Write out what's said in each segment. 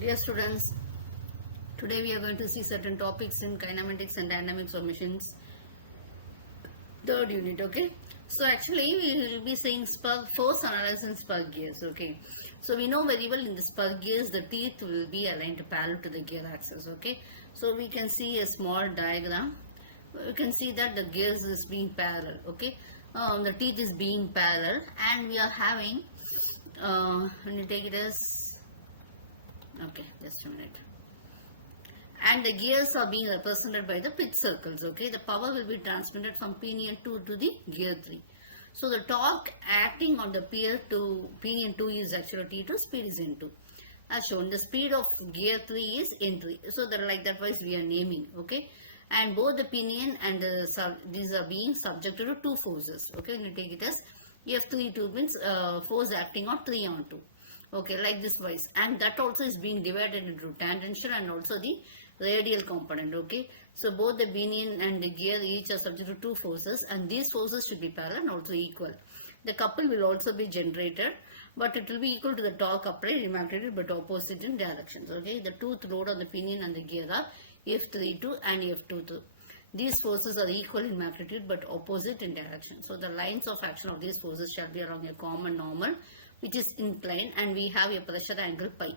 Dear students, today we are going to see certain topics in kinematics and dynamics of machines, third unit. Okay, so actually we will be saying force analysis in spur gears. Okay, so we know very well in the spur gears the teeth will be aligned parallel to the gear axis. Okay, so we can see a small diagram. You can see that the gears is being parallel. Okay, the teeth is being parallel, and we are having when you take it as, okay, just a minute, and the gears are being represented by the pitch circles. Okay, the power will be transmitted from pinion 2 to the gear 3. So the torque acting on the pinion 2 is actually T2, speed is N2. As shown, the speed of gear 3 is N3. So that, like that wise we are naming. Okay, and both the pinion and these are being subjected to two forces. Okay, when you take it as F3-2 means force acting on 3 on 2. Okay, like this wise, and that also is being divided into tangential and also the radial component. Okay, so both the pinion and the gear each are subject to two forces, and these forces should be parallel and also equal. The couple will also be generated, but it will be equal to the torque applied in magnitude but opposite in directions. Okay, the tooth load on the pinion and the gear are F32 and F22. These forces are equal in magnitude but opposite in direction. So the lines of action of these forces shall be along a common normal which is inclined, and we have a pressure angle pi.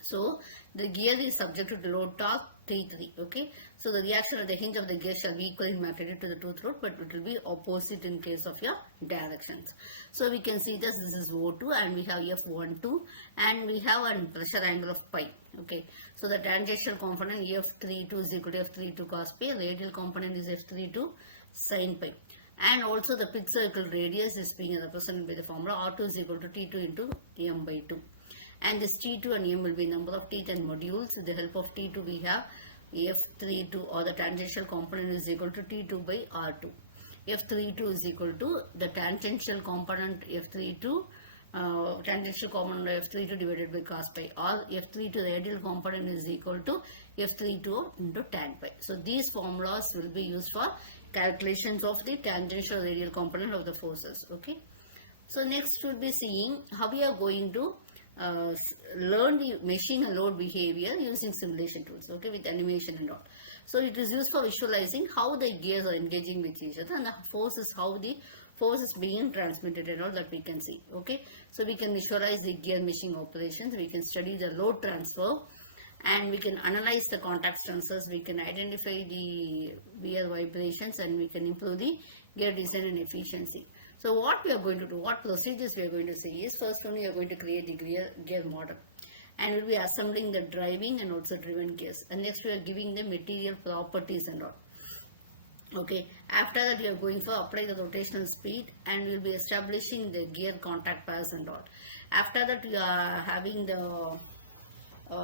So the gear is subject to load torque T3. Okay, so the reaction at the hinge of the gear shall be equal in magnitude to the tooth load, but it will be opposite in case of your directions. So we can see this is O2 and we have F12 and we have a pressure angle of pi. Okay, so the tangential component F32 is equal to F32 cos pi, radial component is F32 sin pi. And also the pitch circle radius is being represented by the formula R2 is equal to T2 into M by 2. And this T2 and M will be number of teeth and modules. With the help of T2 we have F32, or the tangential component is equal to T2 by R2. F32 is equal to the tangential component F32, tangential component of F32 divided by cos pi, or F32 radial component is equal to F32 into tan pi. So these formulas will be used for calculations of the tangential radial component of the forces. Okay, so next we'll be seeing how we are going to learn the machine and load behavior using simulation tools. Okay, with animation and all. So it is used for visualizing how the gears are engaging with each other, and the forces, how the force is being transmitted and all that we can see. Okay, so we can visualize the gear meshing operations, we can study the load transfer, and we can analyze the contact stances, we can identify the gear vibrations, and we can improve the gear design and efficiency. So what we are going to do, what procedures we are going to see is, first one we are going to create the gear model, and we will be assembling the driving and also driven gears, and next we are giving the material properties and all. Okay, after that we are going for apply the rotational speed, and we will be establishing the gear contact pairs and all. After that we are having the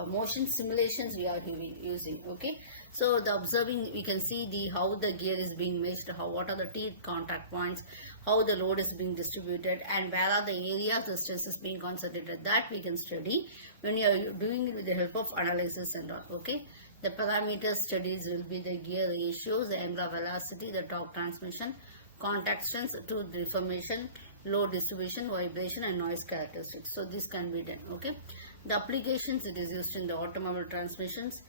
motion simulations we are using. Okay, so the observing, we can see the how the gear is being meshed, what are the teeth contact points, how the load is being distributed, and where are the areas the stress is being concentrated. That we can study when you are doing it with the help of analysis and all. Okay, the parameter studies will be the gear ratios, the angular velocity, the torque transmission, contact strength, tooth deformation, load distribution, vibration, and noise characteristics. So this can be done. Okay, the applications, it is used in the automobile transmissions,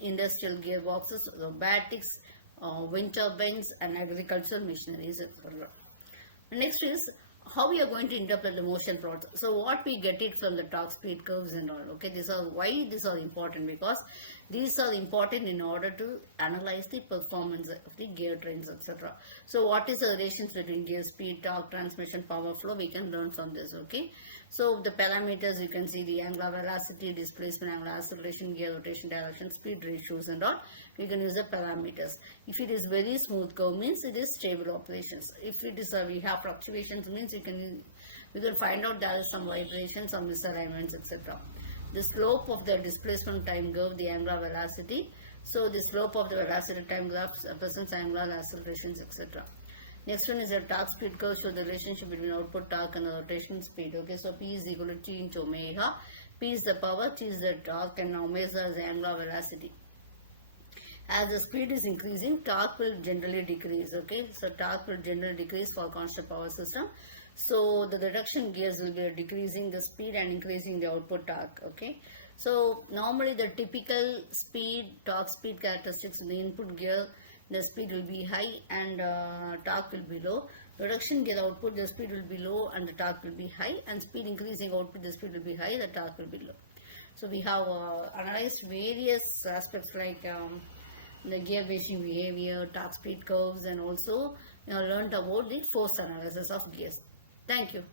industrial gearboxes, robotics, wind turbines, and agricultural machineries. Next is how we are going to interpret the motion plots. So what we get it from the torque speed curves and all. Okay, these are why these are important, because these are important in order to analyze the performance of the gear trains, etc. So what is the relations between gear speed, torque transmission, power flow, we can learn from this. Okay, so the parameters, you can see the angular velocity, displacement, angular acceleration, gear rotation direction, speed ratios and all. We can use the parameters. If it is very smooth curve, means it is stable operations. If it is we have fluctuations, means we can find out there is some vibrations, some misalignments, etc. The slope of the displacement time curve, the angular velocity. So the slope of the velocity time graph represents angular accelerations, etc. Next one is a torque speed curve, show the relationship between output torque and the rotation speed. Okay, so P is equal to T into omega. P is the power, T is the torque, and omega is the angular velocity. As the speed is increasing, torque will generally decrease. Okay, so torque will generally decrease for constant power system. So the reduction gears will be decreasing the speed and increasing the output torque. Okay. So normally the typical speed, torque speed characteristics in the input gear, the speed will be high and torque will be low. Reduction gear output, the speed will be low and the torque will be high, and speed increasing output, the speed will be high, the torque will be low. So we have analyzed various aspects like the gear washing behavior, torque speed curves, and also learned about the force analysis of gears. Thank you.